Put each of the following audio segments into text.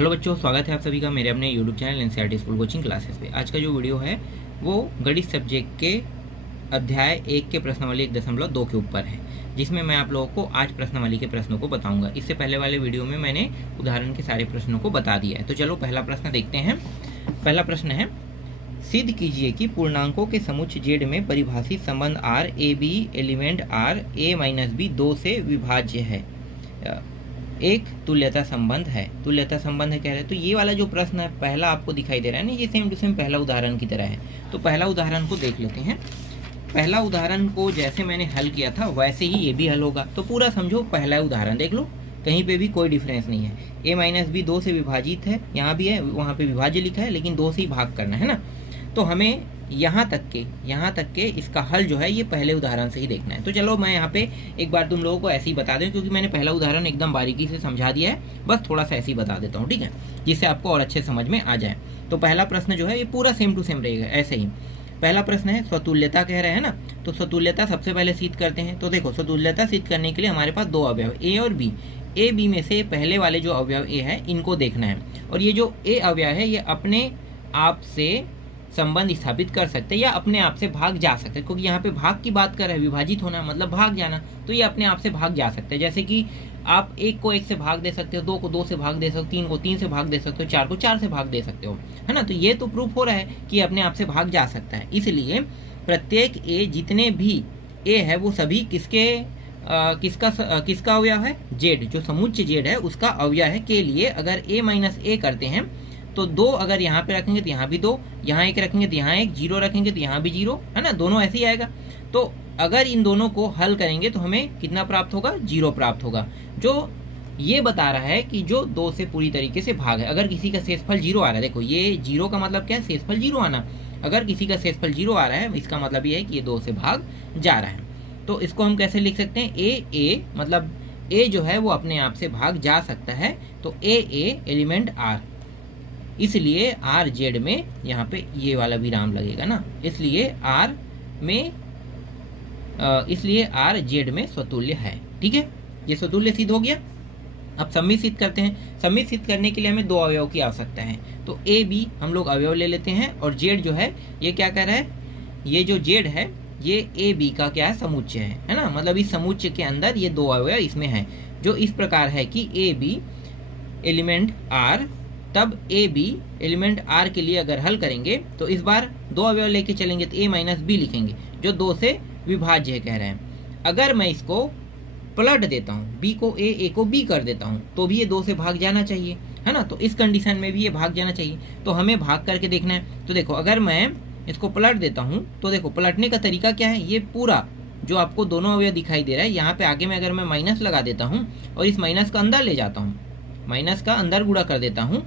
Hello बच्चों, स्वागत है आप सभी का मेरे अपने YouTube channel NCERT school coaching classes पे। आज का जो वीडियो है वो गणित सब्जेक्ट के अध्याय 1 के प्रश्नावली 1.2 के ऊपर है, जिसमें मैं आप लोगों को आज प्रश्नावली के प्रश्नों को बताऊंगा। इससे पहले वाले वीडियो में मैंने उदाहरण के सारे प्रश्नों को बता दिया है। तो चलो पहला प्रश्न देखते हैं। पहला प्रश्न है, सिद्ध कीजिए कि पूर्णांकों के समुच्चय जेड में परिभाषित संबंध R A B element R A minus B 2 से विभाज्य है। एक तुल्यता संबंध है, तुल्यता संबंध है कह रहे हैं। तो ये वाला जो प्रश्न है पहला आपको दिखाई दे रहा है ना, ये सेम टू सेम पहला उदाहरण की तरह है। तो पहला उदाहरण को देख लेते हैं। पहला उदाहरण को जैसे मैंने हल किया था वैसे ही ये भी हल होगा। तो पूरा समझो, पहला उदाहरण देख लो, कहीं पे भी कोई डिफरेंस नहीं है। a माइनस बी 2 से विभाजित है, यहाँ भी है, वहाँ पे विभाज्य लिखा है, लेकिन 2 से ही भाग करना है ना। तो हमें यहाँ तक के इसका हल जो है ये पहले उदाहरण से ही देखना है। तो चलो मैं यहाँ पे एक बार तुम लोगों को ऐसे ही बता दें, क्योंकि मैंने पहला उदाहरण एकदम बारीकी से समझा दिया है, बस थोड़ा सा ऐसे ही बता देता हूँ, ठीक है, जिससे आपको और अच्छे समझ में आ जाए। तो पहला प्रश्न जो है ये पूरा सेम टू सेम रहेगा ऐसे ही। पहला प्रश्न है स्वतुल्यता कह रहे हैं ना, तो स्वतुल्यता सबसे पहले सिद्ध करते हैं। तो देखो, स्वतुल्यता सिद्ध करने के लिए हमारे पास दो अवयव ए और बी। ए बी में से पहले वाले जो अवयव ए है इनको देखना है, और ये जो ए अवयव है ये अपने आप से संबंध स्थापित कर सकते हैं या अपने आप से भाग जा सकते हैं, क्योंकि यहाँ पे भाग की बात कर रहे हैं, विभाजित होना मतलब भाग जाना, तो ये अपने आप से भाग जा सकते हैं। जैसे कि आप 1 को 1 से भाग दे सकते हो, 2 को 2 से भाग दे सकते हो, 3 को 3 से भाग दे सकते हो, 4 को 4 से भाग दे सकते हो, है ना। तो ये तो प्रूफ हो रहा है कि अपने आप से भाग जा सकता है। इसलिए प्रत्येक ए, जितने भी ए है वो सभी किसका अवयव है? जेड, जो समुच्चय जेड है उसका अवयव है। के लिए अगर ए माइनस ए करते हैं तो 2 अगर यहाँ पे रखेंगे तो यहाँ भी 2, यहाँ 1 रखेंगे तो यहाँ 1, 0 रखेंगे तो यहाँ भी 0, है ना, दोनों ऐसे ही आएगा। तो अगर इन दोनों को हल करेंगे तो हमें कितना प्राप्त होगा? 0 प्राप्त होगा, जो ये बता रहा है कि जो 2 से पूरी तरीके से भाग है। अगर किसी का शेषफल 0 आ रहा है, देखो ये 0 का मतलब क्या है? शेषफल 0 आना। अगर किसी का शेषफल 0 आ रहा है इसका मतलब ये है कि ये 2 से भाग जा रहा है। तो इसको हम कैसे लिख सकते हैं? ए मतलब ए जो है वो अपने आप से भाग जा सकता है, तो ए एलिमेंट आर, इसलिए आर जेड में यहाँ पे ये वाला विराम लगेगा ना, इसलिए आर जेड में स्वतुल्य है। ठीक है, ये स्वतुल्य सिद्ध हो गया। अब सम्मित सिद्ध करते हैं। सम्मित सिद्ध करने के लिए हमें 2 अवयव की आवश्यकता है। तो ए बी हम लोग अवयव ले लेते हैं, और जेड जो है ये क्या कह रहा है? ये जो जेड है ये ए बी का क्या है? समुच्चय है ना। मतलब इस समुच्चय के अंदर ये 2 अवयव इसमें है, जो इस प्रकार है कि ए बी एलिमेंट आर, तब ए बी एलिमेंट आर के लिए अगर हल करेंगे तो इस बार 2 अवयव लेके चलेंगे, तो ए माइनस बी लिखेंगे जो 2 से विभाज्य है कह रहे हैं। अगर मैं इसको पलट देता हूँ, बी को ए को बी कर देता हूँ, तो भी ये 2 से भाग जाना चाहिए, है ना। तो इस कंडीशन में भी ये भाग जाना चाहिए, तो हमें भाग करके देखना है। तो देखो, अगर मैं इसको पलट देता हूँ तो देखो पलटने का तरीका क्या है? ये पूरा जो आपको दोनों अवयव दिखाई दे रहा है, यहाँ पे आगे में अगर मैं माइनस लगा देता हूँ और इस माइनस का अंदर ले जाता हूँ, माइनस का अंदर गुणा कर देता हूँ,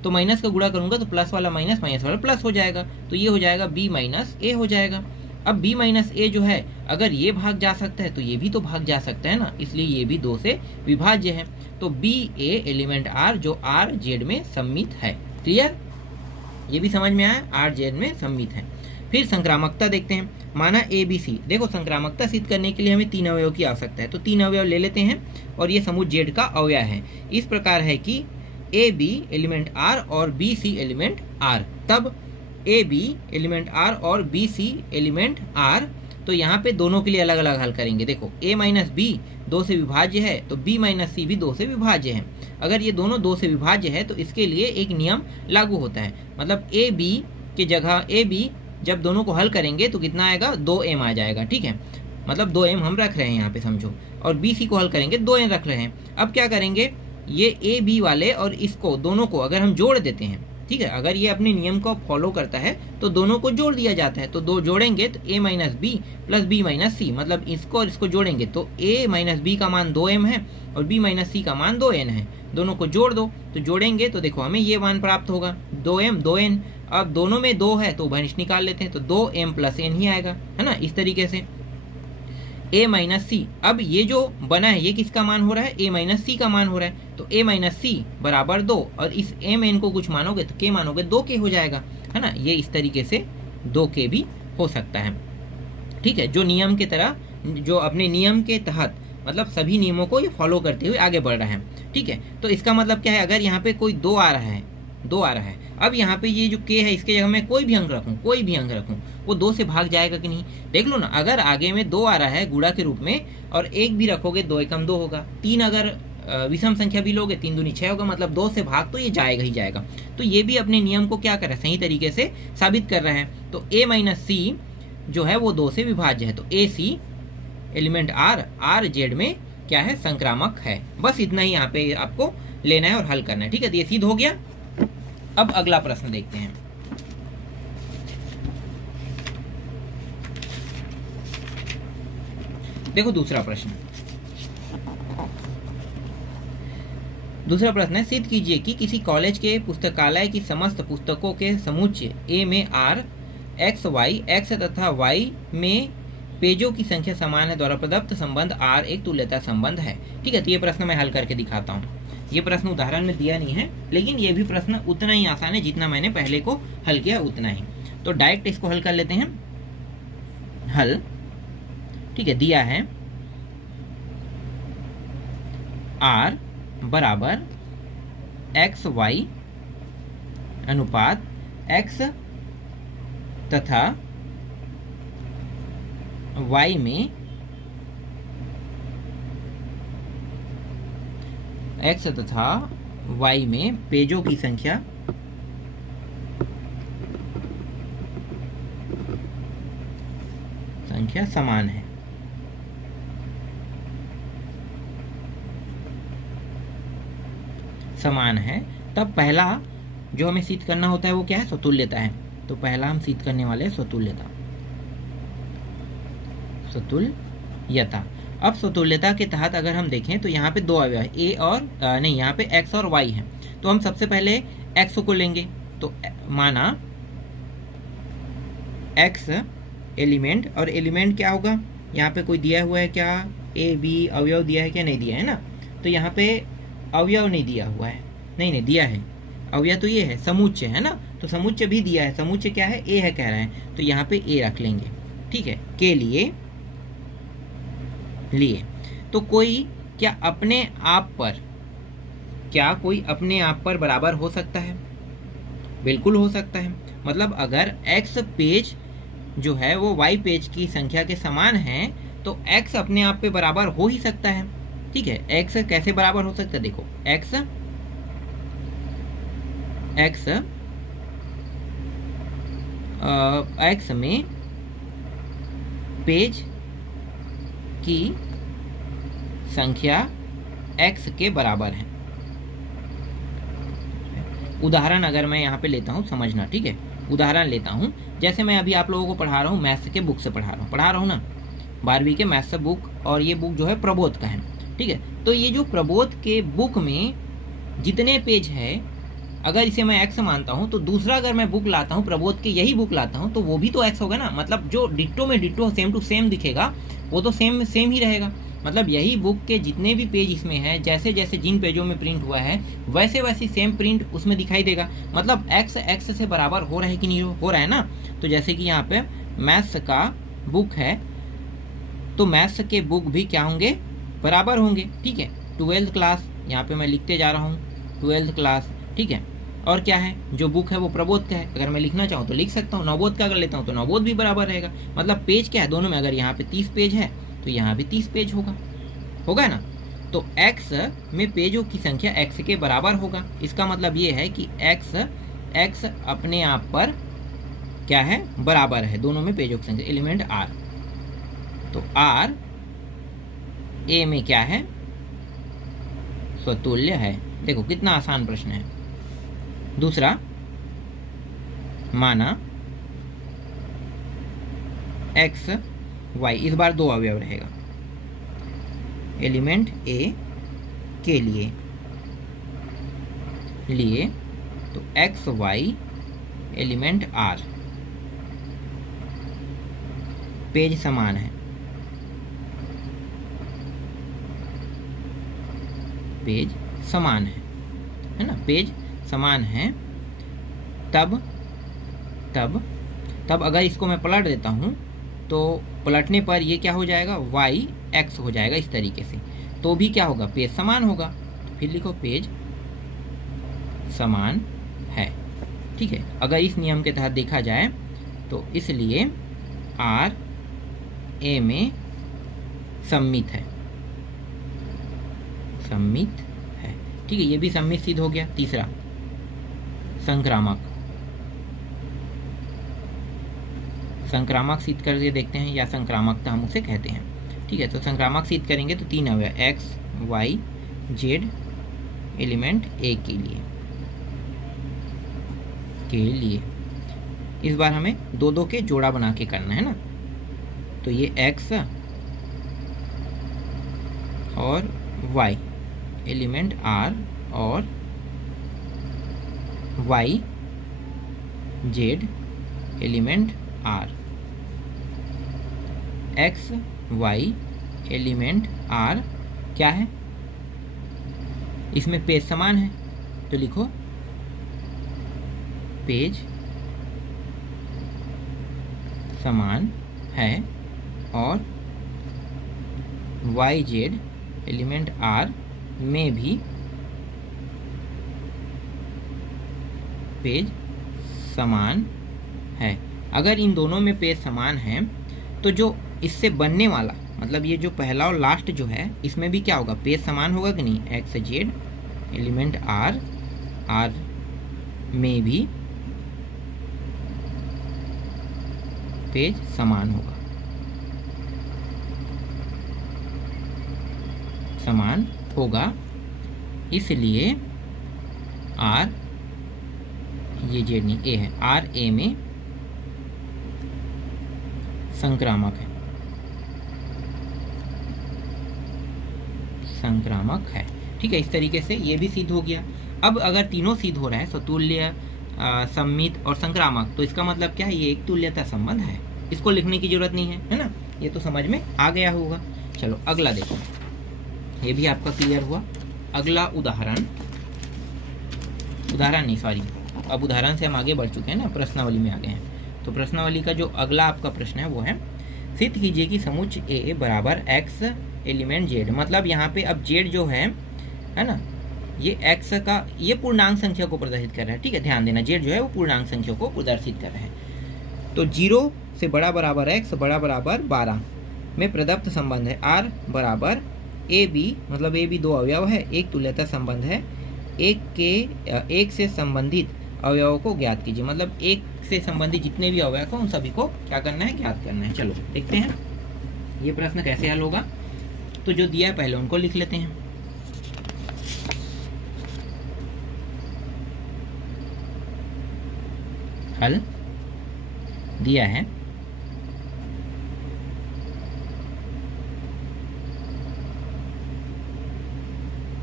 तो माइनस का गुणा करूंगा तो प्लस वाला माइनस, माइनस वाला प्लस हो जाएगा, तो ये हो जाएगा b माइनस ए हो जाएगा। अब b माइनस ए जो है अगर ये भाग जा सकता है तो ये भी तो भाग जा सकता है ना, इसलिए ये भी 2 से विभाज्य है। तो b a एलिमेंट r जो r z में सम्मित है। क्लियर? ये भी समझ में आया, r z में सम्मित है। फिर संक्रामकता देखते हैं। माना ए बी सी, देखो संक्रामकता सिद्ध करने के लिए हमें 3 अवयव की आवश्यकता है, तो 3 अवयव ले लेते हैं, और ये समुच्चय जेड का अवयव है। इस प्रकार है कि ए बी एलिमेंट आर और बी सी एलिमेंट आर, तब ए बी एलिमेंट आर और बी सी एलिमेंट आर, तो यहाँ पे दोनों के लिए अलग अलग हल करेंगे। देखो ए माइनस बी 2 से विभाज्य है, तो बी माइनस सी भी 2 से विभाज्य है। अगर ये दोनों 2 से विभाज्य है तो इसके लिए एक नियम लागू होता है, मतलब ए बी की जगह ए बी जब दोनों को हल करेंगे तो कितना आएगा? 2m आ जाएगा। ठीक है, मतलब 2m हम रख रहे हैं यहाँ पे समझो, और बी सी को हल करेंगे 2n रख रहे हैं। अब क्या करेंगे? ये ए बी वाले और इसको दोनों को अगर हम जोड़ देते हैं, ठीक है, अगर ये अपने नियम को फॉलो करता है तो दोनों को जोड़ दिया जाता है। तो 2 जोड़ेंगे तो a minus B plus B minus C, मतलब इसको और इसको जोड़ेंगे तो a माइनस बी का मान 2m है और b माइनस सी का मान 2n है। दोनों को जोड़ दो, तो जोड़ेंगे तो देखो हमें ये मान प्राप्त होगा 2m 2n। अब दोनों में 2 है तो उभयनिष्ठ निकाल लेते हैं, तो 2m प्लस n ही आएगा, है ना। इस तरीके से a माइनस सी, अब ये जो बना है ये किसका मान हो रहा है? a माइनस सी का मान हो रहा है, तो a माइनस सी बराबर 2, और इस m n को कुछ मानोगे तो k मानोगे 2k हो जाएगा, है ना। ये इस तरीके से 2k भी हो सकता है। ठीक है, जो नियम के तरह, जो अपने नियम के तहत, मतलब सभी नियमों को ये फॉलो करते हुए आगे बढ़ रहा है। ठीक। ठीक है। तो इसका मतलब क्या है, अगर यहाँ पे कोई 2 आ रहा है, 2 आ रहा है, अब यहाँ पे ये जो k है इसके जगह मैं कोई भी अंक रखूँ, वो 2 से भाग जाएगा कि नहीं। देख लो ना, अगर आगे में 2 आ रहा है गुणा के रूप में और 1 भी रखोगे 2 एकम 2 होगा। 3 अगर विषम संख्या भी लोगे 3 दूनी 6 होगा, मतलब 2 से भाग तो ये जाएगा ही जाएगा। तो ये भी अपने नियम को क्या कर रहा है, सही तरीके से साबित कर रहा है। तो a माइनस सी जो है वो 2 से विभाज्य है। तो ए सी एलिमेंट आर जेड में क्या है, संक्रामक है। बस इतना ही यहाँ पे आपको लेना है और हल करना है, ठीक है। तो ये सिद्ध हो गया। अब अगला प्रश्न देखते हैं। देखो दूसरा प्रश्न है, सिद्ध कीजिए कि किसी कॉलेज के पुस्तकालय की समस्त पुस्तकों के समुच्चय ए में आर एक्स वाई एक्स तथा वाई में पेजों की संख्या समान है द्वारा प्रदत्त संबंध आर एक तुल्यता संबंध है, ठीक है। तो ये प्रश्न मैं हल करके दिखाता हूँ। ये प्रश्न उदाहरण में दिया नहीं है, लेकिन ये भी प्रश्न उतना ही आसान है जितना मैंने पहले को हल किया उतना ही। तो डायरेक्ट इसको हल कर लेते हैं। हल, ठीक है, दिया है R बराबर एक्स वाई अनुपात x तथा y में x तथा y में पेजों की संख्या समान है। तब पहला जो हमें सिद्ध करना होता है वो क्या है, स्वतुल्यता है। तो पहला हम सिद्ध करने वाले हैं स्वतुल्यता। अब स्वतुल्यता के तहत अगर हम देखें तो यहाँ पे 2 अवयव है, ए और नहीं, यहाँ पे x और y है। तो हम सबसे पहले x को लेंगे। तो माना x एलिमेंट, और एलिमेंट क्या होगा, यहाँ पे कोई दिया हुआ है क्या, ए बी अवयव दिया है क्या, नहीं दिया है ना। तो यहाँ पे अवयव नहीं दिया हुआ है, नहीं दिया है अवयव, तो ये है समुच्चय है ना। तो समुच्चय भी दिया है, समुच्चय क्या है, ए है कह रहे हैं, तो यहाँ पे ए रख लेंगे, ठीक है, के लिए। तो कोई क्या अपने आप पर बराबर हो सकता है, बिल्कुल हो सकता है। मतलब अगर x पेज जो है वो y पेज की संख्या के समान है तो x अपने आप पे बराबर हो ही सकता है, ठीक है। x कैसे बराबर हो सकता है, देखो x में पेज की संख्या x के बराबर है। उदाहरण अगर मैं यहाँ पे लेता हूँ, समझना, ठीक है। उदाहरण लेता हूँ, जैसे मैं अभी आप लोगों को पढ़ा रहा हूँ मैथ्स के बुक से पढ़ा रहा हूँ ना, 12वीं के मैथ्स बुक, और ये बुक जो है प्रबोध का है, ठीक है। तो ये जो प्रबोध के बुक में जितने पेज है, अगर इसे मैं x मानता हूँ तो दूसरा अगर मैं बुक लाता हूँ, प्रबोध के यही बुक लाता हूँ, तो वो भी तो x होगा ना। मतलब जो डिट्टो में डिट्टो सेम टू सेम दिखेगा वो तो सेम ही रहेगा। मतलब यही बुक के जितने भी पेज इसमें हैं, जैसे जैसे जिन पेजों में प्रिंट हुआ है वैसे वैसे सेम प्रिंट उसमें दिखाई देगा। मतलब x से बराबर हो रहा है कि नहीं हो रहा है ना। तो जैसे कि यहाँ पे मैथ्स का बुक है, तो मैथ्स के बुक भी क्या होंगे, बराबर होंगे, ठीक है। 12th क्लास यहाँ पे मैं लिखते जा रहा हूँ, 12th क्लास, ठीक है। और क्या है, जो बुक है वो प्रबोध का है, अगर मैं लिखना चाहूँ तो लिख सकता हूँ। नवबोध का अगर लेता हूँ तो नवबोध भी बराबर रहेगा। मतलब पेज क्या है दोनों में, अगर यहाँ पे 30 पेज है तो यहाँ भी 30 पेज होगा ना। तो x में पेजों की संख्या x के बराबर होगा। इसका मतलब ये है कि x अपने आप पर क्या है, बराबर है दोनों में पेजों की संख्या, एलिमेंट r। तो r a में क्या है, स्वतुल्य है। देखो कितना आसान प्रश्न है। दूसरा, माना x y, इस बार 2 अवयव रहेगा, एलिमेंट a के लिए तो x y element r, page समान है, पेज समान है ना, पेज समान है। तब अगर इसको मैं पलट देता हूँ तो पलटने पर ये क्या हो जाएगा, y x हो जाएगा इस तरीके से। तो भी क्या होगा, पेज समान होगा। फिर लिखो पेज समान है। ठीक है, अगर इस नियम के तहत देखा जाए तो इसलिए आर ए में सम्मित है, सम्मित है। ठीक है, ये भी सम्मित सिद्ध हो गया। तीसरा संक्रामक, संक्रामक सिद्ध करके देखते हैं, या संक्रामकता हम उसे कहते हैं। ठीक है, तो संक्रामक सिद्ध करेंगे तो 3 अवयव एक्स वाई जेड एलिमेंट ए के लिए इस बार हमें दो दो के जोड़ा बना के करना है ना। तो ये x और y एलिमेंट r और y z element r, x y element r क्या है, इसमें पेज समान है तो लिखो पेज समान है, और वाई जेड एलिमेंट आर में भी पेज समान है। अगर इन दोनों में पेज समान है तो जो इससे बनने वाला, मतलब ये जो पहला और लास्ट जो है, इसमें भी क्या होगा, पेज समान होगा कि नहीं। X Z element R, R में भी पेज समान होगा, समान होगा। इसलिए आर, ये जेड नहीं ए है, आर ए में संक्रामक है, संक्रामक है। ठीक है, इस तरीके से ये भी सिद्ध हो गया। अब अगर तीनों सिद्ध हो रहा है, स्वतुल्य, सम्मित और संक्रामक, तो इसका मतलब क्या है, ये एक तुल्यता संबंध है। इसको लिखने की जरूरत नहीं है ना, ये तो समझ में आ गया होगा। चलो अगला देखो, ये भी आपका क्लियर हुआ। अगला उदाहरण, उदाहरण नहीं सॉरी, अब उदाहरण से हम आगे बढ़ चुके हैं ना, प्रश्नावली में आ गए हैं। तो प्रश्नावली का जो अगला आपका प्रश्न है वो है, सिद्ध कीजिए कि समुच्चय ए बराबर एक्स एलिमेंट जेड। मतलब यहाँ पे अब जेड जो है ना, ये एक्स का, ये पूर्णांक संख्या को प्रदर्शित कर रहा है। ठीक है, ध्यान देना, जेड जो है वो पूर्णांक संख्या को प्रदर्शित कर रहा है। तो 0 से बड़ा बराबर एक्स बड़ा बराबर 12 में प्रदत्त संबंध है आर बराबर ए बी, मतलब ए बी दो अवयव है, एक तुल्यता संबंध है, एक से संबंधित अवयवों को ज्ञात कीजिए। मतलब एक से संबंधित जितने भी अवयव हैं उन सभी को क्या करना है, ज्ञात करना है। चलो देखते हैं ये प्रश्न कैसे हल होगा। तो जो दिया है पहले उनको लिख लेते हैं। हल दिया है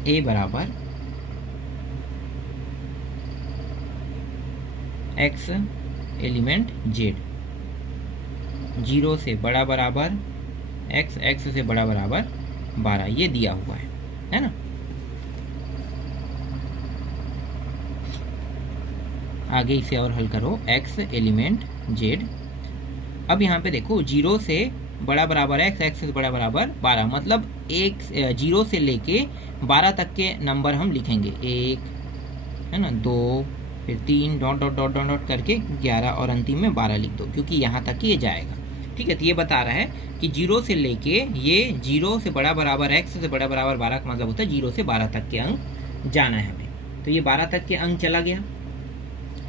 ए बराबर एक्स एलिमेंट जेड, 0 से बड़ा बराबर एक्स, एक्स से बड़ा बराबर 12, ये दिया हुआ है ना। आगे इसे और हल करो, एक्स एलिमेंट जेड। अब यहाँ पे देखो 0 से बड़ा बराबर एक्स, एक्स से बड़ा बराबर 12, मतलब 0 से लेके 12 तक के नंबर हम लिखेंगे, 1 है ना, 2, फिर 3 dot dot dot dot dot करके 11 और अंतिम में 12 लिख दो, क्योंकि यहाँ तक ये जाएगा। ठीक है, तो ये बता रहा है कि 0 से लेके ये 0 से बड़ा बराबर एक्स से बड़ा बराबर 12 का मतलब होता है 0 से 12 तक के अंक जाना है हमें। तो ये 12 तक के अंक चला गया।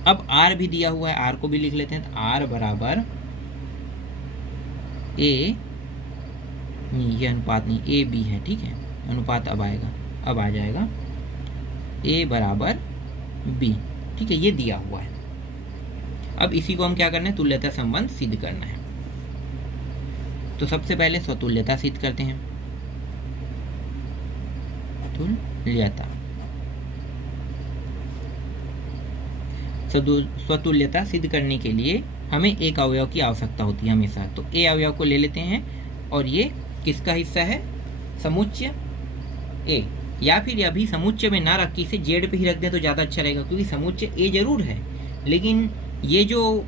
अब आर भी दिया हुआ है, आर को भी लिख लेते हैं। तो आर बराबर ए, ये अनुपात नहीं, ए बी है। ठीक है, अनुपात अब आएगा, अब आ जाएगा ए बराबर बी। ठीक है, ये दिया हुआ है। अब इसी को हम क्या करना है, तुल्यता संबंध सिद्ध करना है। तो सबसे पहले स्वतुल्यता सिद्ध करते हैं। तुल्यता, स्वतुल्यता सिद्ध करने के लिए हमें एक अवयव की आवश्यकता होती है हमेशा। तो ए अवयव को ले लेते हैं, और ये किसका हिस्सा है, समुच्चय ए। या फिर अभी समुच्चय में ना रख के इसे जेड पे ही रख दें तो ज़्यादा अच्छा रहेगा, क्योंकि समुच्चय ए जरूर है, लेकिन ये जो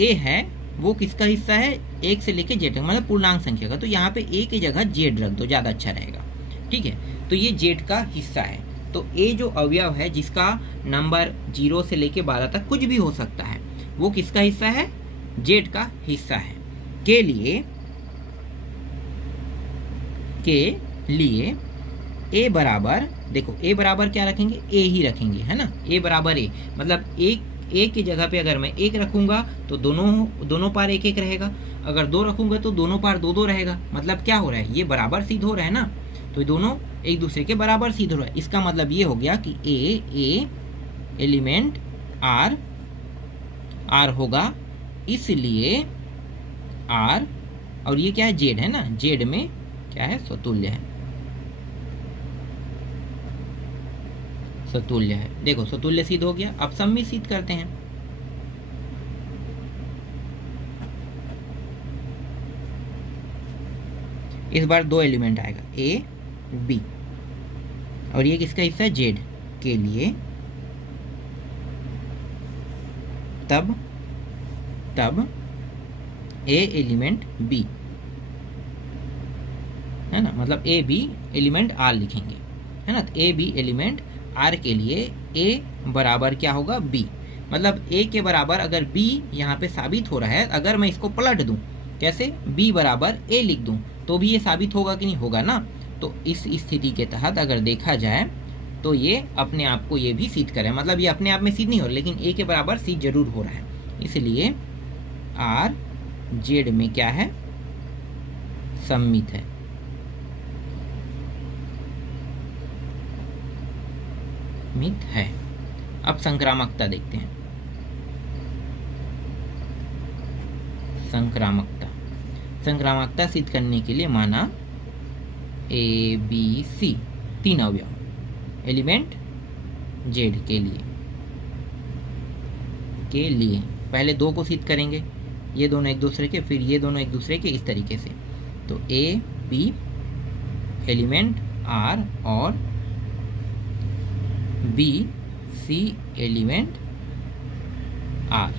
ए है वो किसका हिस्सा है, 1 से लेके जेड तक, मतलब पूर्णांक संख्या का। तो यहाँ पे ए की जगह जेड रख दो, ज़्यादा अच्छा रहेगा। ठीक है, तो ये जेड का हिस्सा है। तो ए जो अवयव है जिसका नंबर 0 से लेके 12 तक कुछ भी हो सकता है, वो किसका हिस्सा है? जेड का हिस्सा है। के लिए ए बराबर, देखो ए बराबर क्या रखेंगे? ए ही रखेंगे, है ना। ए बराबर ए, मतलब ए की जगह पे अगर मैं 1 रखूंगा तो दोनों पार 1 1 रहेगा, अगर 2 रखूंगा तो दोनों पार 2 2 रहेगा। मतलब क्या हो रहा है? ये बराबर सिद्ध हो रहा है ना, तो दोनों एक दूसरे के बराबर सिद्ध हो रहा है। इसका मतलब ये हो गया कि ए एलिमेंट आर होगा, इसलिए आर, और ये क्या है? जेड है ना, जेड में क्या है? स्वतुल्य है, स्वतुल्य है। देखो स्वतुल्य सिद्ध हो गया। अब सममित सिद्ध करते हैं। इस बार 2 एलिमेंट आएगा, ए बी, और ये किसका हिस्सा है? जेड के लिए। तब ए एलिमेंट बी, है ना, मतलब ए बी एलिमेंट आर लिखेंगे, है ना। तो ए बी एलिमेंट आर के लिए ए बराबर क्या होगा? बी। मतलब ए के बराबर अगर बी यहाँ पे साबित हो रहा है, अगर मैं इसको पलट दूं, कैसे? बी बराबर ए लिख दूं, तो भी ये साबित होगा कि नहीं? होगा ना। तो इस स्थिति के तहत अगर देखा जाए तो ये अपने आप को ये भी सिद्ध करे, मतलब ये अपने आप में सिद्ध नहीं हो रहा, लेकिन ए के बराबर सिद्ध जरूर हो रहा है। इसलिए आर जेड में क्या है? सममित है। मित है। अब संक्रामकता देखते हैं। संक्रामकता सिद्ध करने के लिए माना ए बी सी 3 अवयव एलिमेंट जेड के लिए पहले 2 को सिद्ध करेंगे, ये दोनों एक दूसरे के, फिर ये दोनों एक दूसरे के, इस तरीके से। तो ए बी एलिमेंट आर और बी सी एलिमेंट आर।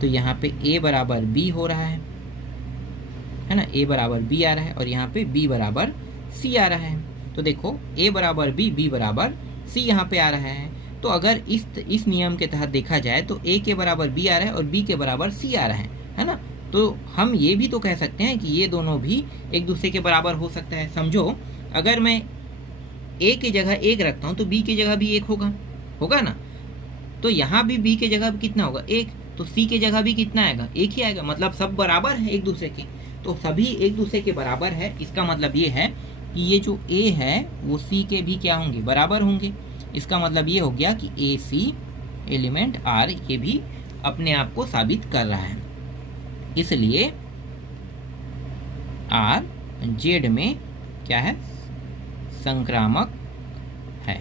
तो यहाँ पे ए बराबर बी हो रहा है ना, ए बराबर बी आ रहा है, और यहाँ पे बी बराबर सी आ रहा है। तो देखो ए बराबर बी, बी बराबर सी यहाँ पे आ रहा है। तो अगर इस नियम के तहत देखा जाए तो ए के बराबर बी आ रहा है और बी के बराबर सी आ रहा है ना। तो हम ये भी तो कह सकते हैं कि ये दोनों भी एक दूसरे के बराबर हो सकता है। समझो, अगर मैं ए की जगह 1 रखता हूँ तो बी की जगह भी 1 होगा ना। तो यहाँ भी बी की जगह कितना होगा? 1। तो सी की जगह भी कितना आएगा? 1 ही आएगा। मतलब सब बराबर है एक दूसरे के, तो सभी एक दूसरे के बराबर है। इसका मतलब ये है कि ये जो ए है वो सी के भी क्या होंगे? बराबर होंगे। इसका मतलब ये हो गया कि ए सी एलिमेंट आर ये भी अपने आप को साबित कर रहा है। इसलिए आर जेड में क्या है? संक्रामक है।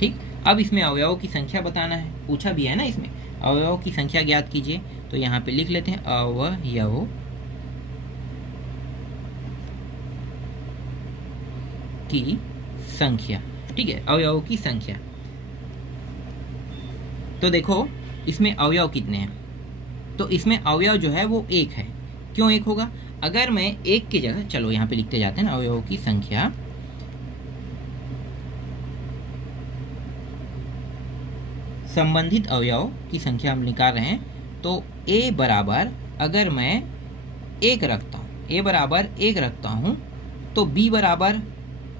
ठीक। अब इसमें अवयवों की संख्या बताना है, पूछा भी है ना इसमें। अवयवों की संख्या ज्ञात कीजिए। तो यहाँ पे लिख लेते हैं अवयवों की संख्या। ठीक है, अवयवों की संख्या। तो देखो इसमें अवयव कितने हैं? तो इसमें अवयव जो है वो 1 है। क्यों 1 होगा? अगर मैं 1 की जगह, चलो यहाँ पे लिखते जाते हैं ना, अवयवों की संख्या। संबंधित अवयव की संख्या हम निकाल रहे हैं। तो a बराबर अगर मैं 1 रखता हूँ, a बराबर 1 रखता हूँ, तो b बराबर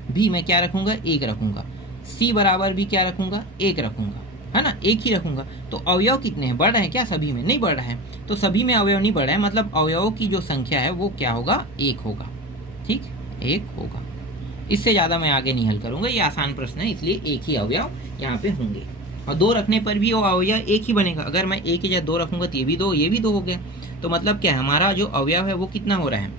भी मैं क्या रखूँगा? 1 रखूँगा। c बराबर भी क्या रखूँगा? 1 रखूँगा, है ना, 1 ही रखूँगा। तो अवयव कितने हैं? बढ़ रहे हैं क्या? सभी में नहीं बढ़ रहा है। तो सभी में अवयव नहीं बढ़ रहा है, मतलब अवयवों की जो संख्या है वो क्या होगा? 1 होगा। ठीक, 1 होगा। इससे ज़्यादा मैं आगे नहीं हल करूँगा, ये आसान प्रश्न है, इसलिए 1 ही अवयव यहाँ पे होंगे। और 2 रखने पर भी वो अवयव 1 ही बनेगा। अगर मैं 1 की जगह 2 रखूँगा तो ये भी 2, ये भी 2 हो गया। तो मतलब क्या है? हमारा जो अवयव है वो कितना हो रहा है?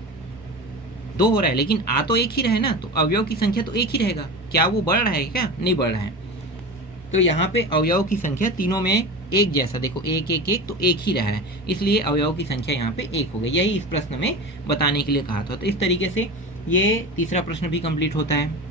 2 हो रहा है, लेकिन आ तो 1 ही रहे ना, तो अवयव की संख्या तो 1 ही रहेगा। क्या वो बढ़ रहा है क्या? नहीं बढ़ रहा है। तो यहाँ पे अवयव की संख्या तीनों में एक जैसा, देखो 1 1 1, तो 1 ही रहा है, इसलिए अवयव की संख्या यहाँ पे 1 हो गई। यही इस प्रश्न में बताने के लिए कहा था। तो इस तरीके से ये तीसरा प्रश्न भी कंप्लीट होता है।